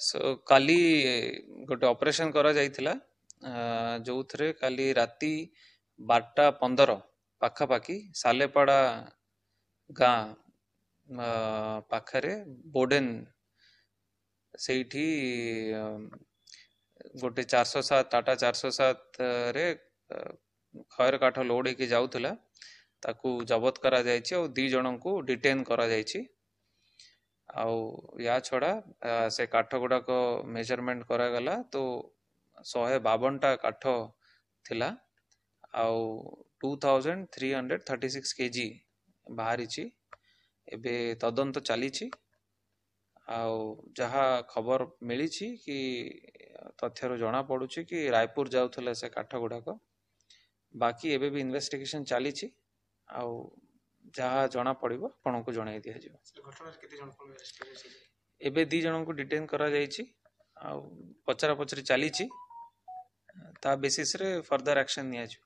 सो काली गोटे ऑपरेशन करा जाइथिला जो थे काली राति 12:15 पाखापाखि सालेपाड़ा गाँ पाखरे बोडेन से गोटे 407 टाटा 407 रे खैर काठ लोड होके जाउथला ताकू जबत करा जायछि और 2 जन को डिटेन करा जायछि आउ या छड़ा से काठ गुड़ाक मेजरमेंट करा गला तो 152टा काठ थिला आउ 2336 केजी बाहरी एबे तदंत चली आउ जहा खबर मिली कि तथ्यर जना पड़ू कि रायपुर जाउथले से काठ गुड़ाक बाकी एबे भी इन्वेस्टिगेशन चली आउ जहा जना पड़िबो आपन को जणाई दिया जिवो एबे 2 जन को डिटेन करा जायछि आउ पचरा पचरी चली ता बेसिस रे फर्दर एक्शन निया जिवो।